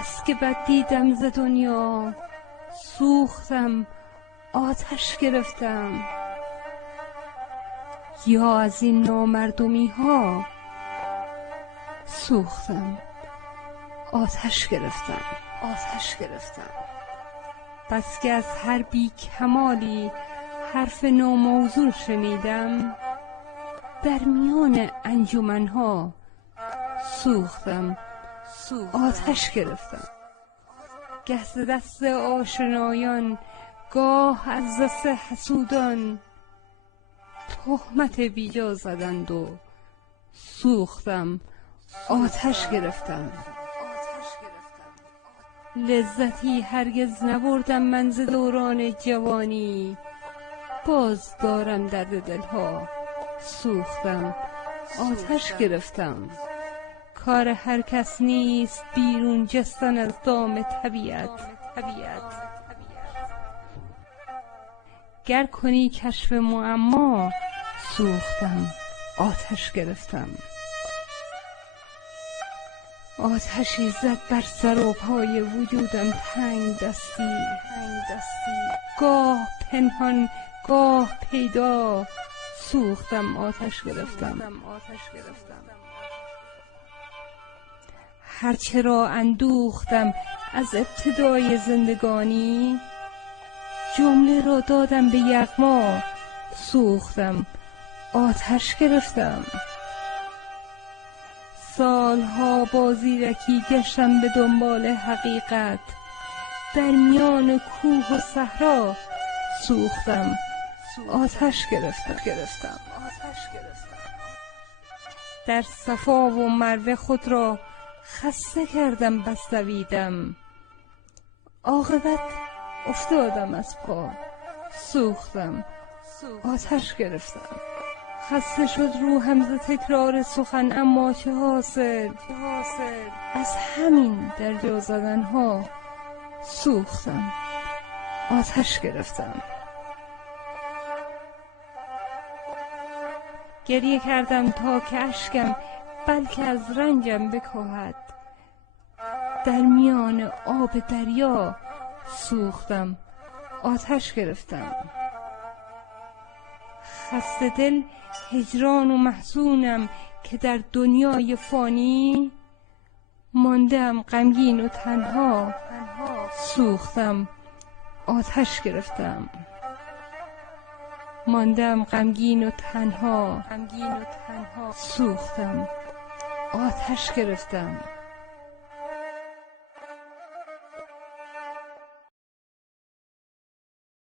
بس که بد دیدم ز دنیا، سوختم آتش گرفتم. یا از این نامردمی ها سوختم آتش گرفتم. بس که از هر بی کمالی حرف ناموزون شنیدم، در میان انجمنها سوختم آتش گرفتم. گه ز دست آشنایان، گاه از دست حسودان، تهمت بیجا زدند و سوختم آتش گرفتم. لذتی هرگز نبردم من ز دوران جوانی، باز دارم درد دلها سوختم آتش گرفتم. کار هر کس نیست بیرون جستن از دام طبیعت. گر کنی کشف معما سوختم آتش گرفتم. آتشی زد بر سر و پای وجودم تنگ دستی، گاه پنهان گاه پیدا سوختم آتش گرفتم. هرچه را اندوختم از ابتدای زندگانی، جمله را دادم به یغما سوختم آتش گرفتم. سالها با زیرکی گشتم به دنبال حقیقت، در میان کوه و صحرا سوختم آتش گرفتم. در صفا و مروه خود را خسته کردم بس دویدم، عاقبت افتادم از پا سوختم آتش گرفتم. خسته شد روحم ز تکرار سخن، اما چه حاصل؟ از همین در جا زدنها سوختم آتش گرفتم. گریه کردم تا که اشکم بلکه از رنجم بکاهد، در میان آب دریا سوختم آتش گرفتم. خسته دل هجران و محزونم که در دنیای فانی، ماندم غمگین و تنها سوختم آتش گرفتم. سوختم آتش گرفتم.